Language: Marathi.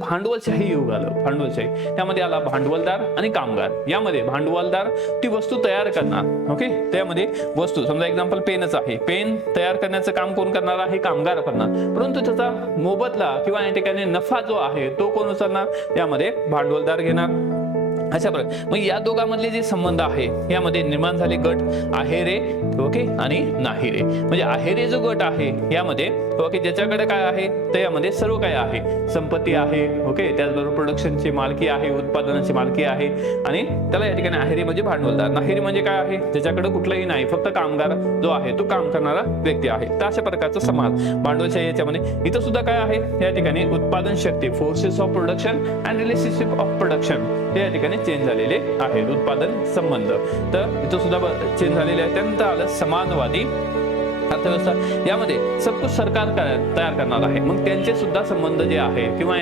भांडवलशाही युग आलं, भांडवलशाही. त्यामध्ये आला भांडवलदार आणि कामगार. यामध्ये भांडवलदार ती वस्तू तयार करणार, ओके, त्यामध्ये वस्तू, समजा एक्झाम्पल पेनच आहे, पेन तयार करण्याचं काम कोण करणार आहे? कामगार करणार. परंतु त्याचा मोबदला किंवा या ठिकाणी नफा जो आहे तो कोण उचलणार? यामध्ये भांडवलदार घेणार. अशा प्रकारे मग या दोघांमधले जे संबंध आहे यामध्ये निर्माण झाले गट आहेरे, ओके, आणि नाहीरे. म्हणजे आहेरे जो गट आहे यामध्ये, ओके, ज्याच्याकडे काय आहे तर यामध्ये सर्व काय आहे, संपत्ती आहे, ओके, त्याचबरोबर प्रोडक्शनची मालकी आहे, उत्पादनाची मालकी आहे, आणि त्याला या ठिकाणी आहेरे म्हणजे भांडवलदार. नाहीरे म्हणजे काय आहे? ज्याच्याकडे कुठलंही नाही, फक्त कामगार जो आहे तो काम करणारा व्यक्ती आहे. तर अशा प्रकारचा समाज भांडवलशाही याच्यामध्ये. इथं सुद्धा काय आहे या ठिकाणी? उत्पादन शक्ती, forces of production and relationship of production, हे या ठिकाणी चेंज झालेले आहेत. उत्पादन संबंध तर इथं सुद्धा चेंज झालेले आहे. त्यानंतर आलं समाजवादी अर्थव्यवस्था. यामध्ये सब कुछ सरकार तयार करणार आहे. मग त्यांचे सुद्धा संबंध जे आहे किंवा